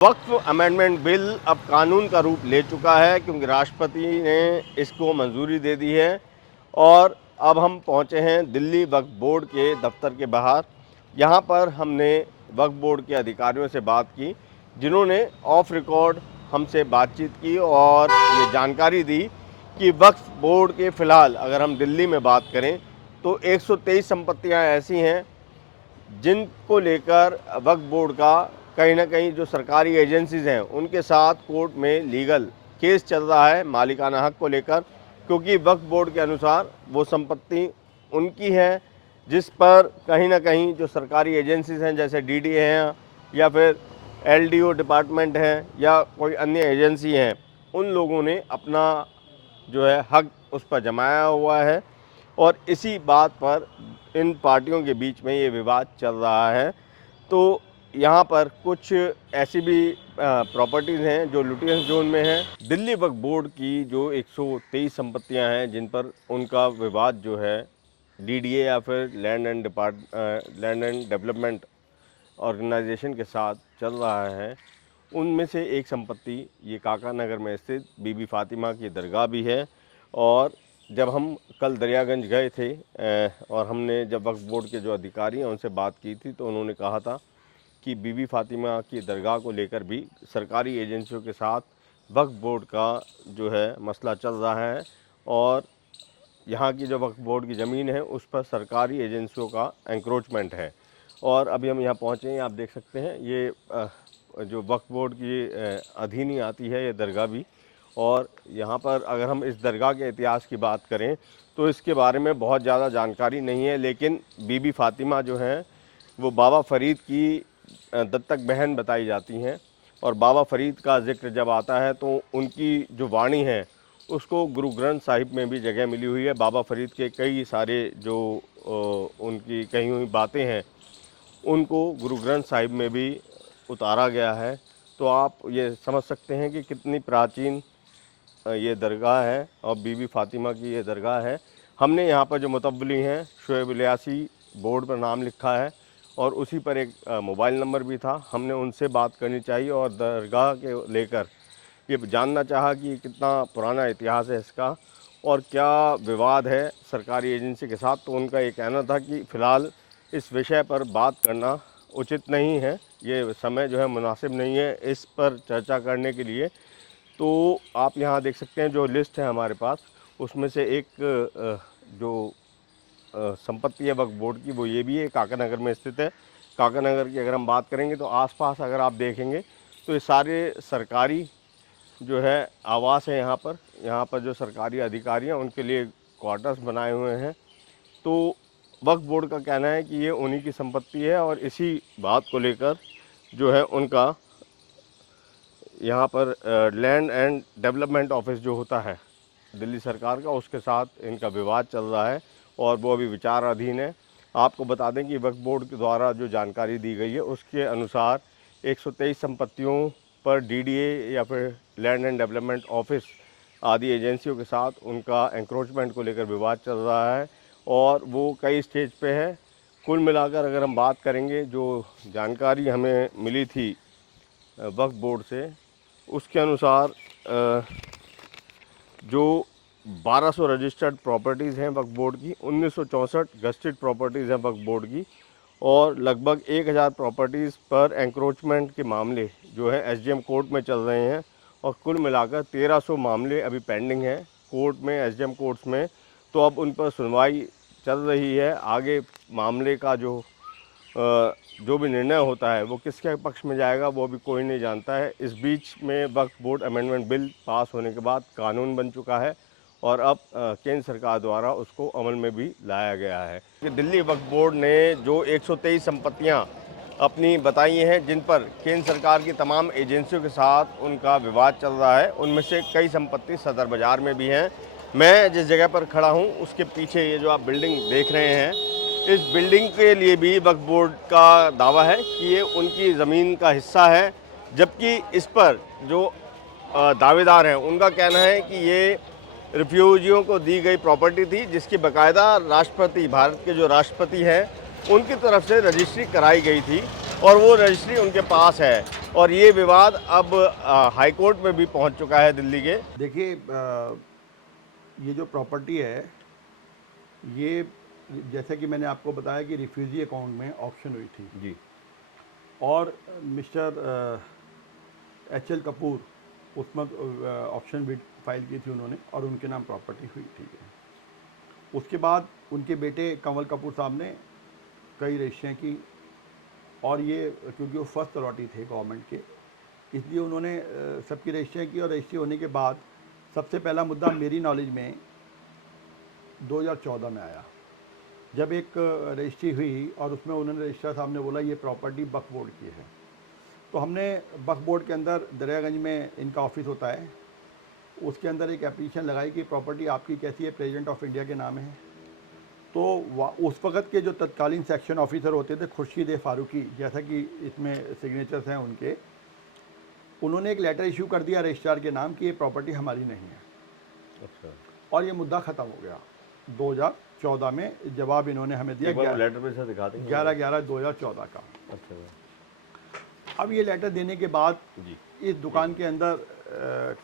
वक्फ amendment bill अब कानून का रूप ले चुका है क्योंकि राष्ट्रपति ने इसको मंजूरी दे दी है और अब हम पहुंचे हैं दिल्ली वक्फ बोर्ड के दफ्तर के बाहर। यहां पर हमने वक्फ बोर्ड के अधिकारियों से बात की जिन्होंने ऑफ रिकॉर्ड हमसे बातचीत की और ये जानकारी दी कि वक्फ बोर्ड के फ़िलहाल अगर हम दिल्ली में बात करें तो 123 संपत्तियां ऐसी हैं जिनको लेकर वक्फ बोर्ड का कहीं ना कहीं जो सरकारी एजेंसीज़ हैं उनके साथ कोर्ट में लीगल केस चल रहा है मालिकाना हक को लेकर, क्योंकि वक्फ बोर्ड के अनुसार वो संपत्ति उनकी है जिस पर कहीं ना कहीं जो सरकारी एजेंसीज़ हैं जैसे डीडीए हैं या फिर एलडीओ डिपार्टमेंट है या कोई अन्य एजेंसी हैं, उन लोगों ने अपना जो है हक उस पर जमाया हुआ है और इसी बात पर इन पार्टियों के बीच में ये विवाद चल रहा है। तो यहाँ पर कुछ ऐसी भी प्रॉपर्टीज़ हैं जो लुटियंस जोन में हैं। दिल्ली वक्फ बोर्ड की जो 123 संपत्तियाँ हैं जिन पर उनका विवाद जो है डीडीए या फिर लैंड एंड डेवलपमेंट ऑर्गेनाइजेशन के साथ चल रहा है, उनमें से एक संपत्ति ये काका नगर में स्थित बीबी फातिमा की दरगाह भी है। और जब हम कल दरियागंज गए थे और हमने जब वक्फ बोर्ड के जो अधिकारी हैं उनसे बात की थी तो उन्होंने कहा था कि बीबी फातिमा की दरगाह को लेकर भी सरकारी एजेंसियों के साथ वक्फ बोर्ड का जो है मसला चल रहा है और यहाँ की जो वक्फ बोर्ड की ज़मीन है उस पर सरकारी एजेंसियों का एंक्रोचमेंट है। और अभी हम यहाँ पहुँचे हैं, आप देख सकते हैं ये जो वक्फ बोर्ड की अधीन ही आती है ये दरगाह भी। और यहाँ पर अगर हम इस दरगाह के इतिहास की बात करें तो इसके बारे में बहुत ज़्यादा जानकारी नहीं है, लेकिन बीबी फातिमा जो हैं वो बाबा फ़रीद की दत्तक बहन बताई जाती हैं। और बाबा फ़रीद का ज़िक्र जब आता है तो उनकी जो वाणी है उसको गुरु ग्रंथ साहिब में भी जगह मिली हुई है। बाबा फ़रीद के कई सारे जो उनकी कही हुई बातें हैं उनको गुरु ग्रंथ साहिब में भी उतारा गया है। तो आप ये समझ सकते हैं कि कितनी प्राचीन ये दरगाह है और बीबी फातिमा की ये दरगाह है। हमने यहाँ पर जो मुतव्वली हैं शुएब इलियासी बोर्ड पर नाम लिखा है और उसी पर एक मोबाइल नंबर भी था। हमने उनसे बात करनी चाहिए और दरगाह के लेकर ये जानना चाहा कि कितना पुराना इतिहास है इसका और क्या विवाद है सरकारी एजेंसी के साथ। तो उनका ये कहना था कि फ़िलहाल इस विषय पर बात करना उचित नहीं है, ये समय जो है मुनासिब नहीं है इस पर चर्चा करने के लिए। तो आप यहाँ देख सकते हैं जो लिस्ट है हमारे पास उसमें से एक जो संपत्ति है वक्फ बोर्ड की वो ये भी है, काका नगर में स्थित है। काका नगर की अगर हम बात करेंगे तो आसपास अगर आप देखेंगे तो ये सारे सरकारी जो है आवास है। यहाँ पर जो सरकारी अधिकारी हैं उनके लिए क्वार्टर्स बनाए हुए हैं। तो वक्फ बोर्ड का कहना है कि ये उन्हीं की संपत्ति है और इसी बात को लेकर जो है उनका यहाँ पर लैंड एंड डेवलपमेंट ऑफिस जो होता है दिल्ली सरकार का उसके साथ इनका विवाद चल रहा है और वो अभी विचाराधीन है। आपको बता दें कि वक्फ बोर्ड के द्वारा जो जानकारी दी गई है उसके अनुसार 123 संपत्तियों पर डीडीए या फिर लैंड एंड डेवलपमेंट ऑफिस आदि एजेंसियों के साथ उनका एंक्रोचमेंट को लेकर विवाद चल रहा है और वो कई स्टेज पे है। कुल मिलाकर अगर हम बात करेंगे जो जानकारी हमें मिली थी वक्फ बोर्ड से उसके अनुसार जो 1200 रजिस्टर्ड प्रॉपर्टीज़ हैं वक्फ बोर्ड की, 1964 गस्टेड प्रॉपर्टीज़ हैं वक्फ बोर्ड की और लगभग 1000 प्रॉपर्टीज़ पर एंक्रोचमेंट के मामले जो है एसडीएम कोर्ट में चल रहे हैं और कुल मिलाकर 1300 मामले अभी पेंडिंग हैं कोर्ट में, एसडीएम कोर्ट्स में। तो अब उन पर सुनवाई चल रही है। आगे मामले का जो भी निर्णय होता है वो किसके पक्ष में जाएगा वो भी कोई नहीं जानता है। इस बीच में वक्फ बोर्ड अमेंडमेंट बिल पास होने के बाद कानून बन चुका है और अब केंद्र सरकार द्वारा उसको अमल में भी लाया गया है। दिल्ली वक्फ बोर्ड ने जो 123 संपत्तियां अपनी बताई हैं जिन पर केंद्र सरकार की तमाम एजेंसियों के साथ उनका विवाद चल रहा है, उनमें से कई संपत्ति सदर बाज़ार में भी हैं। मैं जिस जगह पर खड़ा हूं उसके पीछे ये जो आप बिल्डिंग देख रहे हैं, इस बिल्डिंग के लिए भी वक्फ बोर्ड का दावा है कि ये उनकी ज़मीन का हिस्सा है, जबकि इस पर जो दावेदार हैं उनका कहना है कि ये रिफ्यूजियों को दी गई प्रॉपर्टी थी जिसकी बाकायदा राष्ट्रपति, भारत के जो राष्ट्रपति हैं उनकी तरफ से रजिस्ट्री कराई गई थी और वो रजिस्ट्री उनके पास है और ये विवाद अब हाई कोर्ट में भी पहुंच चुका है दिल्ली के। देखिए, ये जो प्रॉपर्टी है, ये जैसे कि मैंने आपको बताया कि रिफ्यूजी अकाउंट में ऑप्शन हुई थी जी और मिस्टर एच.एल. कपूर उसमें ऑप्शन भी फाइल की थी उन्होंने और उनके नाम प्रॉपर्टी हुई थी। उसके बाद उनके बेटे कंवल कपूर साहब ने कई रजिस्ट्रियाँ की और ये क्योंकि वो फर्स्ट अथॉरिटी थे गवर्नमेंट के, इसलिए उन्होंने सबकी रजिस्ट्रियाँ की और रजिस्ट्री होने के बाद सबसे पहला मुद्दा मेरी नॉलेज में 2014 में आया, जब एक रजिस्ट्री हुई और उसमें उन्होंने रजिस्ट्रार साहब ने बोला ये प्रॉपर्टी वक्फ बोर्ड की है। तो हमने वक्फ बोर्ड के अंदर दरियागंज में इनका ऑफिस होता है, उसके अंदर एक एप्लीकेशन लगाई कि प्रॉपर्टी आपकी कैसी है, प्रेसिडेंट ऑफ इंडिया के नाम है। तो उस वक्त के जो तत्कालीन सेक्शन ऑफिसर होते थे खुर्शीद फारूकी, जैसा कि इसमें सिग्नेचर्स हैं उनके, उन्होंने एक लेटर इशू कर दिया रजिस्ट्रार के नाम कि ये प्रॉपर्टी हमारी नहीं है। अच्छा। और ये मुद्दा ख़त्म हो गया 2014 में। जवाब इन्होंने हमें दिया लेटर पे से दिखा देंगे 11/11/2014 का। अच्छा। अब ये लेटर देने के बाद जी इस दुकान के अंदर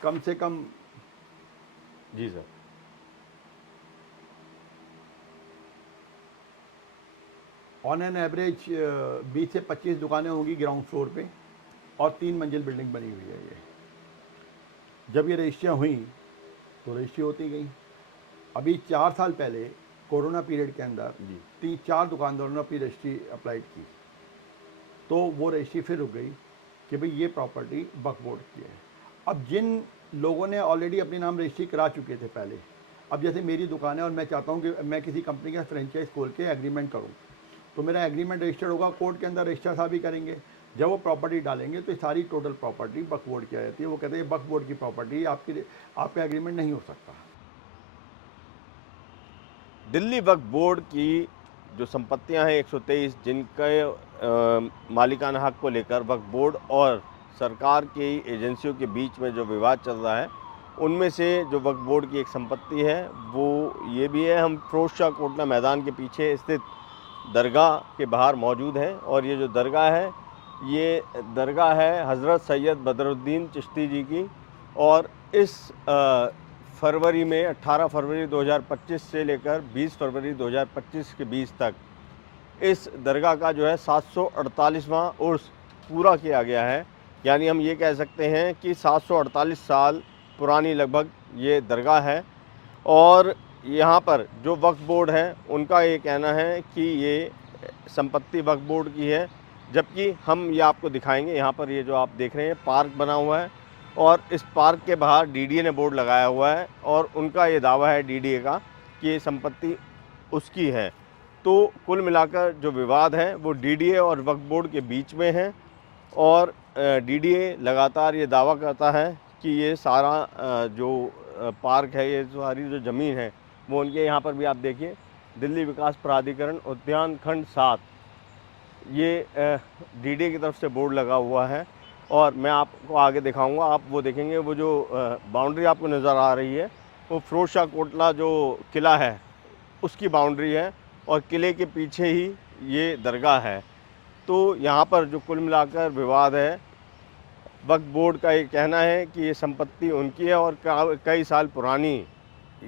कम से कम जी सर ऑन एन एवरेज 20 से 25 दुकानें होंगी ग्राउंड फ्लोर पे और 3 मंजिल बिल्डिंग बनी हुई है। ये जब ये रजिस्ट्रियाँ हुई तो रजिस्ट्री होती गई। अभी 4 साल पहले कोरोना पीरियड के अंदर जी 3-4 दुकानदारों ने अपनी रजिस्ट्री अप्लाइड की, तो वो रजिस्ट्री फिर रुक गई कि भाई ये प्रॉपर्टी वक्फ बोर्ड की है। अब जिन लोगों ने ऑलरेडी अपने नाम रजिस्ट्री करा चुके थे पहले, अब जैसे मेरी दुकान है और मैं चाहता हूँ कि मैं किसी कंपनी का फ्रेंचाइज खोल के एग्रीमेंट करूँ, तो मेरा एग्रीमेंट रजिस्टर्ड होगा, कोर्ट के अंदर रजिस्ट्रार साहब भी करेंगे। जब वो प्रॉपर्टी डालेंगे तो सारी टोटल प्रॉपर्टी वक्फ बोर्ड की आ जाती है। वो कहते हैं वक्फ बोर्ड की प्रॉपर्टी आपका एग्रीमेंट नहीं हो सकता। दिल्ली वक्फ बोर्ड की जो संपत्तियां हैं 123, जिनके मालिकाना हक को लेकर वक्फ बोर्ड और सरकार की एजेंसियों के बीच में जो विवाद चल रहा है, उनमें से जो वक्फ बोर्ड की एक संपत्ति है वो ये भी है। हम फिरोज शाह कोटला मैदान के पीछे स्थित दरगाह के बाहर मौजूद हैं और ये जो दरगाह है, ये दरगाह है हज़रत सैयद बदरुद्दीन चिश्ती जी की। और इस फरवरी में 18 फरवरी 2025 से लेकर 20 फरवरी 2025 के बीच तक इस दरगाह का जो है 748वां उर्स पूरा किया गया है। यानी हम ये कह सकते हैं कि 748 साल पुरानी लगभग ये दरगाह है। और यहाँ पर जो वक्फ बोर्ड है उनका ये कहना है कि ये संपत्ति वक्फ बोर्ड की है, जबकि हम ये आपको दिखाएंगे। यहाँ पर ये जो आप देख रहे हैं पार्क बना हुआ है और इस पार्क के बाहर डीडीए ने बोर्ड लगाया हुआ है और उनका ये दावा है डीडीए का कि ये संपत्ति उसकी है। तो कुल मिलाकर जो विवाद है वो डीडीए और वक्फ बोर्ड के बीच में है और डीडीए लगातार ये दावा करता है कि ये सारा जो पार्क है, ये सारी जो ज़मीन है वो उनके। यहाँ पर भी आप देखिए दिल्ली विकास प्राधिकरण उद्यान खंड 7, ये डीडीए की तरफ से बोर्ड लगा हुआ है। और मैं आपको आगे दिखाऊंगा, आप वो देखेंगे वो जो बाउंड्री आपको नज़र आ रही है वो फिरोज शाह कोटला जो किला है उसकी बाउंड्री है और किले के पीछे ही ये दरगाह है। तो यहाँ पर जो कुल मिलाकर विवाद है, वक्फ बोर्ड का ये कहना है कि ये संपत्ति उनकी है और कई साल पुरानी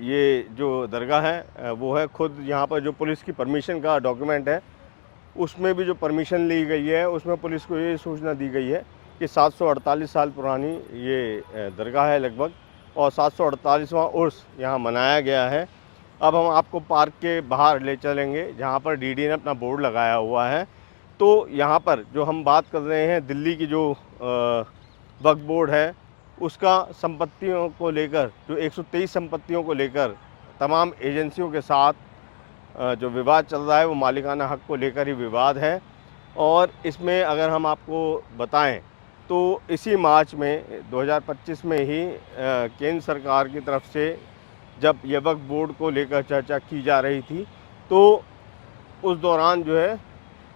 ये जो दरगाह है वो है। खुद यहाँ पर जो पुलिस की परमिशन का डॉक्यूमेंट है उसमें भी जो परमिशन ली गई है उसमें पुलिस को ये सूचना दी गई है कि 748 साल पुरानी ये दरगाह है लगभग और 748वां उर्स यहाँ मनाया गया है। अब हम आपको पार्क के बाहर ले चलेंगे जहाँ पर डीडी ने अपना बोर्ड लगाया हुआ है। तो यहाँ पर जो हम बात कर रहे हैं दिल्ली की जो वक्फ बोर्ड है उसका संपत्तियों को लेकर, जो 123 संपत्तियों को लेकर तमाम एजेंसियों के साथ जो विवाद चल रहा है वो मालिकाना हक को लेकर ही विवाद है। और इसमें अगर हम आपको बताएं तो इसी मार्च में 2025 में ही केंद्र सरकार की तरफ से जब ये वक्फ बोर्ड को लेकर चर्चा की जा रही थी तो उस दौरान जो है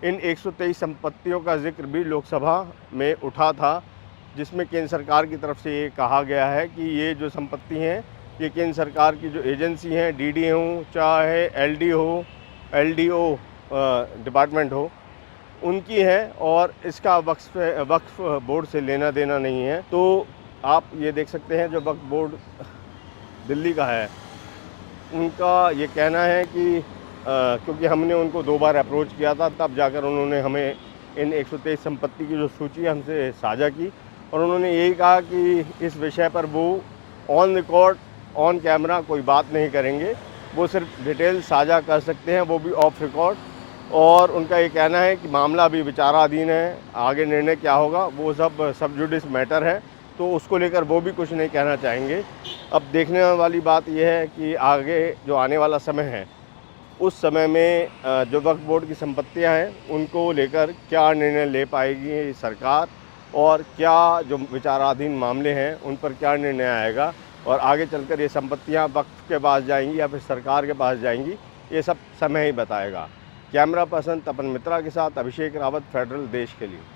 इन 123 संपत्तियों का जिक्र भी लोकसभा में उठा था, जिसमें केंद्र सरकार की तरफ से ये कहा गया है कि ये जो संपत्ति हैं ये केंद्र सरकार की जो एजेंसी हैं, डीडी हो चाहे एलडी हो, एलडीओ डिपार्टमेंट हो, उनकी है और इसका वक्फ बोर्ड से लेना देना नहीं है। तो आप ये देख सकते हैं जो वक्फ बोर्ड दिल्ली का है उनका ये कहना है कि क्योंकि हमने उनको 2 बार अप्रोच किया था, तब जाकर उन्होंने हमें इन 123 संपत्ति की जो सूची है हमसे साझा की और उन्होंने यही कहा कि इस विषय पर वो ऑन रिकॉर्ड ऑन कैमरा कोई बात नहीं करेंगे, वो सिर्फ डिटेल साझा कर सकते हैं, वो भी ऑफ रिकॉर्ड। और उनका ये कहना है कि मामला अभी विचाराधीन है, आगे निर्णय क्या होगा वो सब जुडिस मैटर है, तो उसको लेकर वो भी कुछ नहीं कहना चाहेंगे। अब देखने वाली बात यह है कि आगे जो आने वाला समय है उस समय में जो वक्फ बोर्ड की संपत्तियां हैं उनको लेकर क्या निर्णय ले पाएगी सरकार और क्या जो विचाराधीन मामले हैं उन पर क्या निर्णय आएगा और आगे चलकर ये संपत्तियां वक्फ के पास जाएंगी या फिर सरकार के पास जाएंगी, ये सब समय ही बताएगा। कैमरा पर्सन तपन मित्रा के साथ अभिषेक रावत, फेडरल देश के लिए।